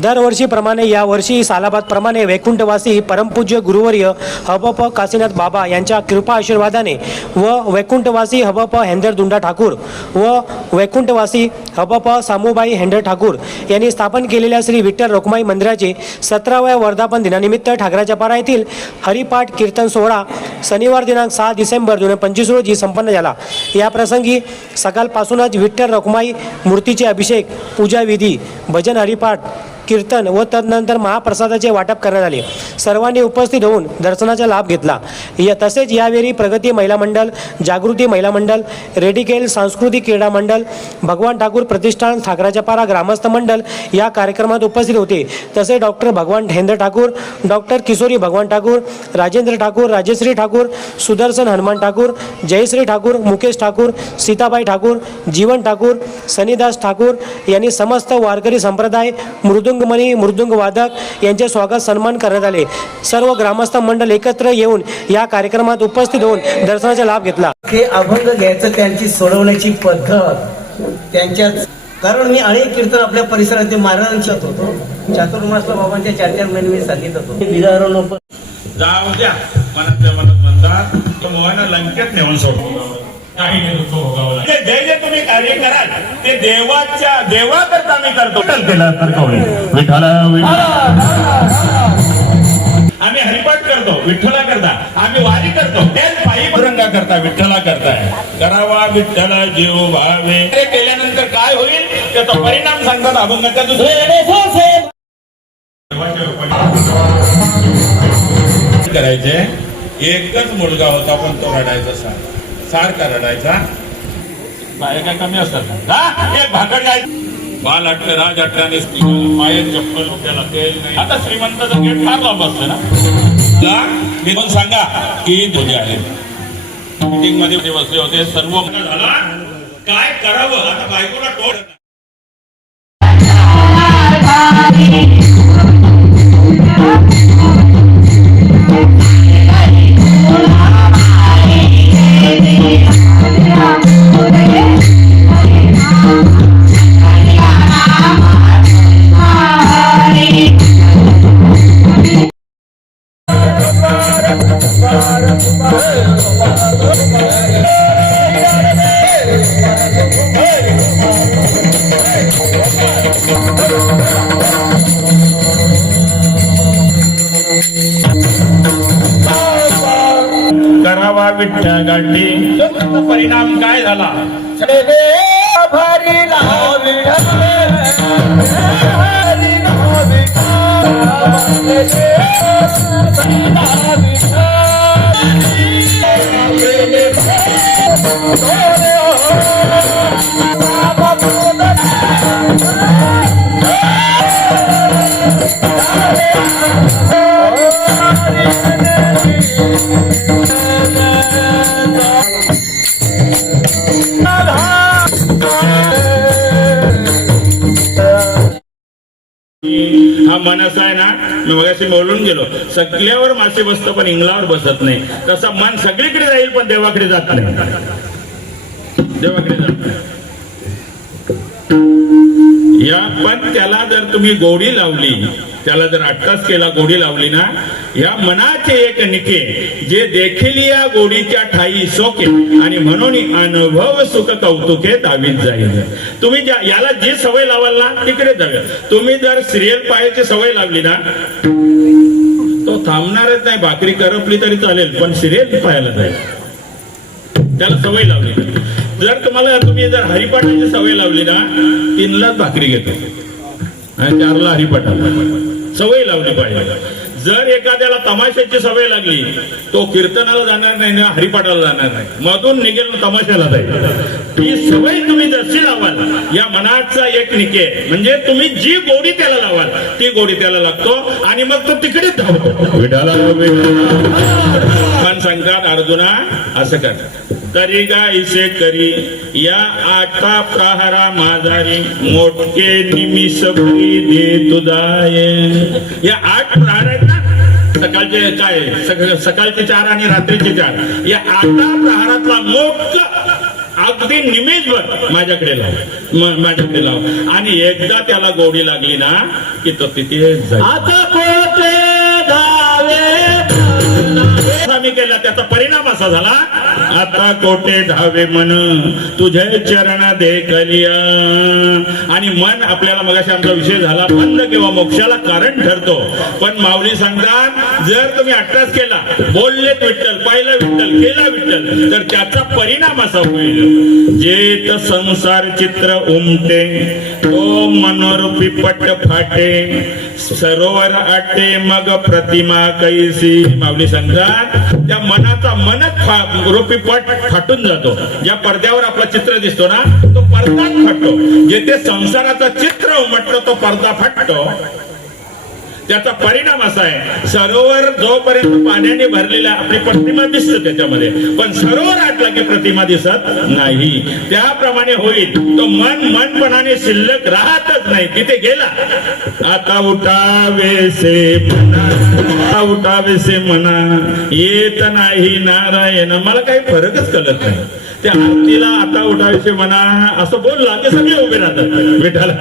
दरवर्षीप्रमाणे यावर्षी सालाबादप्रमाणे वैकुंठवासी परमपूज्य गुरुवर्य हबप काशीनाथ बाबा यांच्या कृपा आशीर्वादाने व वैकुंठवासी हबप हेंदर दुंडा ठाकूर व वैकुंठवासी हबप सामूबाई हेंदर ठाकूर यांनी स्थापन केलेल्या श्री विठ्ठल रखुमाई मंदिराचे 17व्या वर्धापन दिनानिमित्त ठाकराच्या पारा येथील हरिपाठ कीर्तन सोहळा शनिवार दिनांक 6 डिसेंबर 2025 रोजी संपन्न झाला। या प्रसंगी सकाळपासूनच विठ्ठल रखुमाई मूर्तीचे अभिषेक, पूजा विधी, भजन, हरिपाठ, कीर्तन व तदनंतर महाप्रसादाचे वाटप करण्यात आले। सर्वांनी उपस्थित होऊन दर्शनाचा लाभ घेतला। तसेच यावेळी प्रगती महिला मंडळ, जागृती महिला मंडळ, रेडिकेल सांस्कृतिक क्रीडा मंडळ, भगवान ठाकूर प्रतिष्ठान, ठाकराच्या पारा ग्रामस्थ मंडळ या कार्यक्रमात उपस्थित होते। तसेच डॉक्टर भगवान हेंदर ठाकूर, डॉक्टर किशोरी भगवान ठाकूर, राजेंद्र ठाकूर, राजश्री ठाकूर, सुदर्शन हनुमान ठाकूर, जयश्री ठाकूर, मुकेश ठाकूर, सीताबाई ठाकूर, जीवन ठाकूर, सनीदास ठाकूर यांनी समस्त वारकरी संप्रदाय, मृदुंग वादक यांचे स्वागत सन्मान करण्यात आले। सर्व ग्रामस्थ मंडळ एकत्र येऊन या कार्यक्रमात उपस्थित होऊन दर्शनाचा लाभ घेतला। हे अभंग घ्यायचं त्यांची सोडवण्याची पद्धत त्यांच्यात, कारण मी अनेक कीर्तन आपल्या परिसरात महाराजांच्यात होतो। चातुर्मासला बाबांच्या 4-4 महिने मी सांगित होतो। विदारण जाऊ द्या, मनातल्या मनात म्हणतात तो मोहानं लंकेत नेऊन सोडतो, काही नाही दुःख भोगावं लागेल। जे जे तुम्ही कार्य कराल ते देवाकरता मी करतो। विठ्ठला आम्ही हरिपाठ करतो, विठ्ठला करता आम्ही वारी करतो, तेच पायी रंगा करता विठ्ठला करताय। करावा विठ्ठला जीव भावे, हे केल्यानंतर काय होईल त्याचा परिणाम सांगतात अभंगाच्या दुसरे करायचे। एकच मुलगा होता पण तो रडायचा, सारखा रडायचा। बाया काय कमी असतात, एक भाकड गाय बाल अटके, राज अटकाने पायात चप्पल डोक्याला तेल नाही। आता श्रीमंताचं गेट फार लांब असतं ना। मी पण सांगा की तुझे आहे मीटिंग मध्ये बसले होते सर्व झाला, काय करावं आता बायकोला टोळ करावा विठ्ठल गाठी। परिणाम काय झाला, हा मन असा आहे ना, मी मगाशी बोलून गेलो, सगळ्यावर मासे बसतं पण इंगलावर बसत नाही। तसं मन सगळीकडे जाईल पण देवाकडे जात नाही, देवाकडे जात नाही। या पण त्याला जर तुम्ही गोडी लावली, त्याला जर अट्टास केला, गोडी लावली ना, या मनाचे एक निके जे देखील या गोडीच्या ठाई सोके आणि म्हणून अनुभव सुख कौतुके दावीत जाईल। तुम्ही याला जी सवय लावाल ना तिकडे जाऊया। तुम्ही जर सिरियल पाहायची सवय लावली ना तो थांबणारच नाही, भाकरी करपली तरी चालेल पण सिरियल पाहायला जाईल, त्याला सवय लावली। जर तुम्ही जर हरिपाठाची सवय लावली ना 3लाच भाकरी घेतो आणि 4ला हरिपाठाला सवय लावली पाहिजे। जर एखाद्याला तमाशाची सवय लागली तो कीर्तनाला जाणार नाही ना हरिपाठाला जाणार नाही, मधून निघेल तमाशाला जाईल। ही सवय तुम्ही जशी लावाल, या मनाचा एक निके म्हणजे तुम्ही जी गोडी त्याला लावाल ती गोडी त्याला लागतो आणि मग तो तिकडेच धावतो। विठाला पण सांगतात अर्जुना असं कर, करी गायसे करी या आठा प्रहारा माझारी, मोठे निमिष दे तुदाये। या 8 प्रहार आहेत ना, सकाळचे काय सकाळचे 4 आणि रात्रीचे 4, या 8 प्रहारातला मोठ अगदी निमेषभर माझ्याकडे लाव आणि एकदा त्याला गोडी लागली ना की तो तिथे जाईल. आता कोटे धावे आम्ही केला त्याचा परिणाम असा झाला, आता कोटे धावे मन तुझे चरण देखलिया. आणि मन आपल्याला मगाशी आमचा विषय झाला, बंध किंवा मोक्षाला कारण ठरतो. पण माऊली सांगतात जर तुम्ही अट्टास केला, बोललेत विठ्ठल, पाहिलं विठ्ठल, केला विठ्ठल, तर त्याचा परिणाम असा होईल, जेत संसार चित्र उमटे तो मनोरूपी पट फाटे, सरोवर आटे मग प्रतिमा कैसी. माऊली सांगतात त्या मनाचा मनच रूपी पट फाटून जातो. ज्या पडद्यावर आपला चित्र दिसतो ना तो पडदाच फाटतो. जेथे संसाराचं चित्र उमटतो तो पडदा फाटतो. त्याचा परिणाम असा आहे, सरोवर जोपर्यंत पाण्याने भरलेला आपली प्रतिमा दिसते त्याच्यामध्ये, पण सरोवर आटला की प्रतिमा दिसत नाही. त्याप्रमाणे होईल तो मनपणाने शिल्लक राहतच नाही, तिथे गेला. आता उठावेसे म्हणा येत नाही नारायण. मला काही फरकच कळत नाही. त्या आरतीला आता उठावेसे म्हणा असं बोलला की सगळे उभे राहतात. विठाला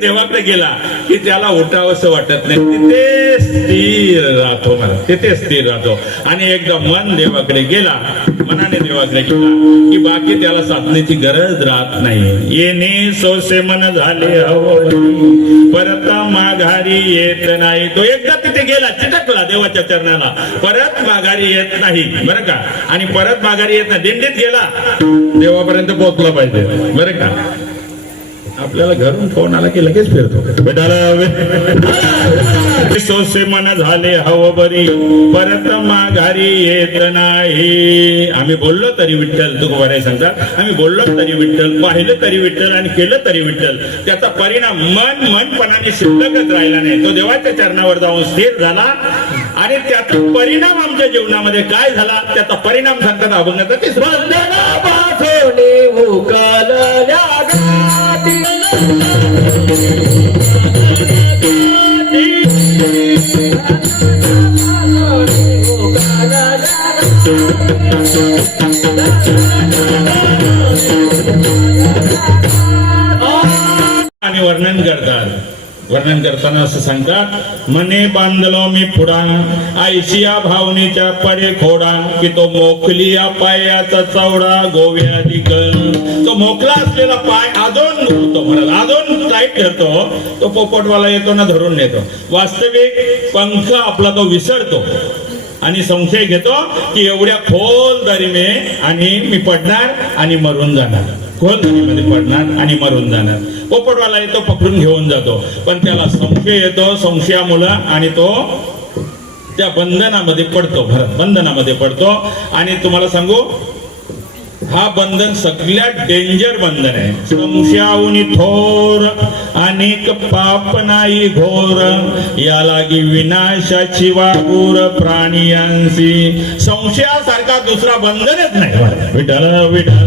देवाकडे गेला की त्याला उठावंसं वाटत नाही, तिथे स्थिर राहतो. मला तिथे स्थिर राहतो. आणि एकदा मन देवाकडे गेला, मनाने देवाकडे गेला की बाकी त्याला साधण्याची गरज राहत नाही. येणे सोसे मन झाले हवं परत माघारी येत नाही. तो एकदा तिथे गेला, चिटकला देवाच्या चरणाला, परत माघारी येत नाही. बरं का? आणि परत माघारी येत नाही. दिंडीत गेला, देवापर्यंत पोहोचला पाहिजे. बरं का? आपल्याला घरून फोन आला की लगेच फिरतो. सोसे मन झाले हवं बरी परत माघारी येत नाही. आम्ही बोललो तरी विठ्ठल, तू बरे सांगतात, आम्ही बोललो तरी विठ्ठल, पाहिलं तरी विठ्ठल आणि केलं तरी विठ्ठल. त्याचा परिणाम मनपणाने शिल्लकच राहिला नाही. तो देवाच्या चरणावर जाऊन स्थिर झाला आणि त्याचा परिणाम आमच्या जीवनामध्ये काय झाला, त्याचा परिणाम सांगतात अभंगाचा तिसरा. आणि वर्णन करताना असं सांगतात, मने बांधलो मी पुढा आयशिया भावनेच्या पडे खोडा की तो मोकलिया पायाचा चवडा गोव्याधिक. तो मोकला असलेला पाय अजून धरतो, म्हणा अजून टाईट धरतो. तो पोपटवाला येतो ना धरून नेतो. वास्तविक पंख आपला तो विसरतो आणि संशय घेतो की एवढ्या खोल दरीने आणि मी पडणार आणि मरून जाणार, खोल दरीमध्ये पडणार आणि मरून जाणार. पोपटवाला येतो, पकडून घेऊन जातो, पण त्याला संशय येतो. संशयामुळे आणि तो त्या बंधनामध्ये पडतो, बंधनामध्ये पडतो. आणि तुम्हाला सांगू, हा बंधन सगळ्यात डेंजर बंधन आहे. संशयाहुनी थोर अनेक पाप नाही घोर, या लागी विनाशाची वागूर प्राणियांसी. संशयासारखा दुसरा बंधनच नाही. विठ्ठल विठ्ठल